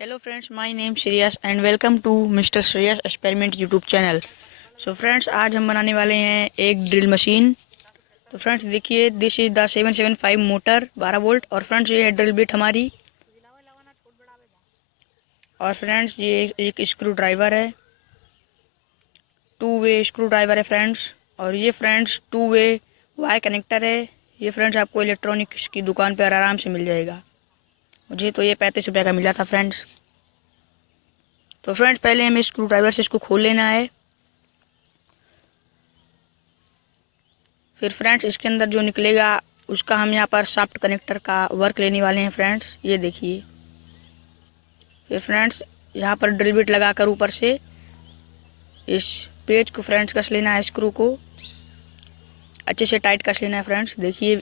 Hello friends, my name Shreyas and welcome to Mr. Shreyas Experiment YouTube channel. So friends, आज हम बनाने वाले हैं एक ड्रिल मशीन। तो फ्रेंड्स देखिए, this is the 775 motor 12 volt. और फ्रेंड्स ये है ड्रिल बिट हमारी। और फ्रेंड्स ये एक स्क्रू ड्राइवर है, 2 वे स्क्रू ड्राइवर है फ्रेंड्स। और ये फ्रेंड्स 2 वे वाई कनेक्टर है। ये फ्रेंड्स आपको इलेक्ट्रॉनिक्स की दुकान पर आराम से मिल जाएगा। मुझे तो ये 35 रुपये का मिला था फ्रेंड्स। तो फ्रेंड्स पहले हमें स्क्रू ड्राइवर से इसको खोल लेना है। फिर फ्रेंड्स इसके अंदर जो निकलेगा उसका हम यहाँ पर शाफ्ट कनेक्टर का वर्क लेने वाले हैं फ्रेंड्स, ये देखिए। फिर फ्रेंड्स यहाँ पर ड्रिल बिट लगाकर ऊपर से इस पेज को फ्रेंड्स कस लेना है, स्क्रू को अच्छे से टाइट कस लेना है फ्रेंड्स। देखिए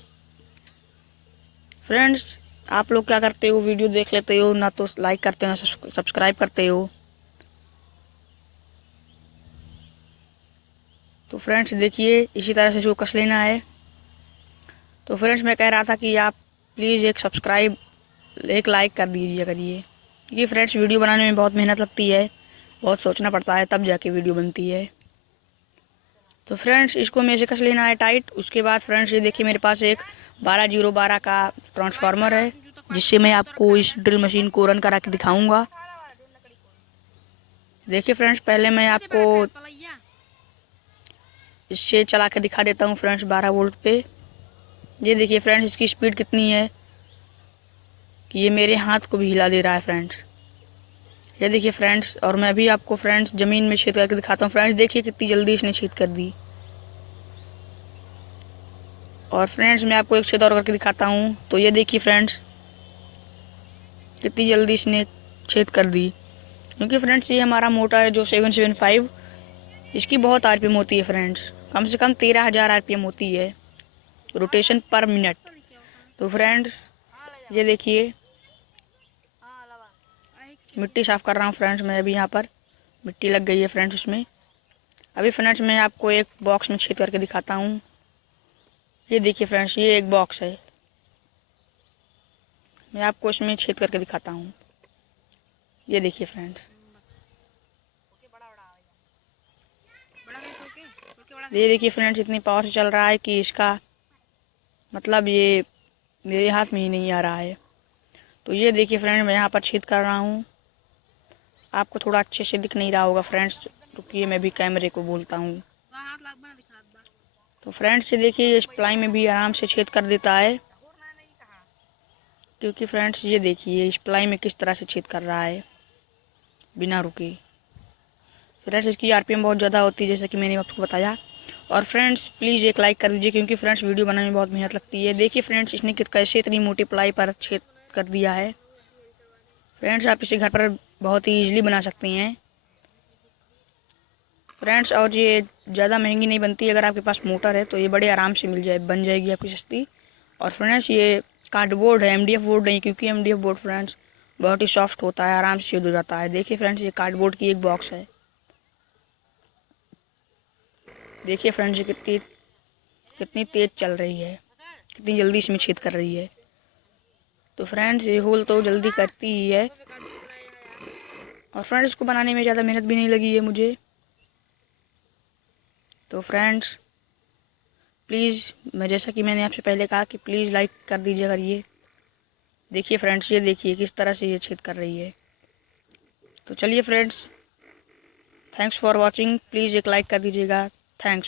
फ्रेंड्स, आप लोग क्या करते हो, वीडियो देख लेते हो, ना तो लाइक करते हो ना सब्सक्राइब करते हो। तो फ्रेंड्स देखिए इसी तरह से इसको कस लेना है। तो फ्रेंड्स मैं कह रहा था कि आप प्लीज़ एक सब्सक्राइब एक लाइक कर दीजिए करिए, क्योंकि फ्रेंड्स वीडियो बनाने में बहुत मेहनत लगती है, बहुत सोचना पड़ता है तब जाके वीडियो बनती है। तो फ्रेंड्स इसको मेरे से कस लेना है टाइट। उसके बाद फ्रेंड्स ये देखिए मेरे पास एक 12012 का ट्रांसफार्मर है, जिससे मैं आपको इस ड्रिल मशीन को रन करा के दिखाऊंगा। देखिए फ्रेंड्स पहले मैं आपको इससे चला के दिखा देता हूँ फ्रेंड्स 12 वोल्ट पे। ये देखिए फ्रेंड्स इसकी स्पीड कितनी है कि ये मेरे हाथ को भी हिला दे रहा है फ्रेंड्स। ये देखिए फ्रेंड्स, और मैं भी आपको फ्रेंड्स ज़मीन में छेद करके दिखाता हूँ। फ्रेंड्स देखिए कितनी जल्दी इसने छेद कर दी। और फ्रेंड्स मैं आपको एक छेद और करके दिखाता हूँ। तो ये देखिए फ्रेंड्स कितनी जल्दी इसने छेद कर दी, क्योंकि फ्रेंड्स ये हमारा मोटर है जो 775, इसकी बहुत आरपीएम होती है फ्रेंड्स, कम से कम 13,000 आरपीएम होती है रोटेशन पर मिनट। तो फ्रेंड्स ये देखिए मिट्टी साफ़ कर रहा हूँ फ्रेंड्स मैं अभी। यहाँ पर मिट्टी लग गई है फ्रेंड्स उसमें। अभी फ्रेंड्स मैं आपको एक बॉक्स में छेद करके दिखाता हूँ। ये देखिए फ्रेंड्स ये एक बॉक्स है, मैं आपको इसमें छेद करके दिखाता हूँ। ये देखिए फ्रेंड्स, ये देखिए फ्रेंड्स इतनी पावर से चल रहा है कि इसका मतलब ये मेरे हाथ में ही नहीं आ रहा है। तो ये देखिए फ्रेंड्स मैं यहाँ पर छेद कर रहा हूँ। आपको थोड़ा अच्छे से दिख नहीं रहा होगा फ्रेंड्स, रुकिए मैं भी कैमरे को बोलता हूँ। तो फ्रेंड्स ये देखिए इस प्लाई में भी आराम से छेद कर देता है, क्योंकि फ्रेंड्स ये देखिए इस प्लाई में किस तरह से छेद कर रहा है बिना रुके। फ्रेंड्स इसकी आरपीएम बहुत ज़्यादा होती है जैसे कि मैंने आपको बताया। और फ्रेंड्स प्लीज़ एक लाइक कर दीजिए, क्योंकि फ्रेंड्स वीडियो बनाने में बहुत मेहनत लगती है। देखिए फ्रेंड्स इसने कैसे इतनी मोटी प्लाई पर छेद कर दिया है। फ्रेंड्स आप इसे घर पर बहुत ही ईजिली बना सकते हैं फ्रेंड्स। और ये ज़्यादा महंगी नहीं बनती, अगर आपके पास मोटर है तो ये बड़े आराम से बन जाएगी आपकी सस्ती। और फ्रेंड्स ये कार्डबोर्ड है, एमडीएफ बोर्ड नहीं, क्योंकि एमडीएफ बोर्ड फ्रेंड्स बहुत ही सॉफ्ट होता है, आराम से छेद हो जाता है। देखिए फ्रेंड्स ये कार्डबोर्ड की एक बॉक्स है। देखिए फ्रेंड्स ये कितनी तेज़ चल रही है, कितनी जल्दी इसमें छेद कर रही है। तो फ्रेंड्स ये होल तो जल्दी करती ही है। और फ्रेंड्स इसको बनाने में ज़्यादा मेहनत भी नहीं लगी है मुझे। तो फ्रेंड्स प्लीज़ मैं जैसा कि मैंने आपसे पहले कहा कि प्लीज़ लाइक कर दीजिए करिए। देखिए फ्रेंड्स ये देखिए किस तरह से ये छेद कर रही है। तो चलिए friends, thanks for watching, please एक लाइक कर दीजिएगा। थैंक्स।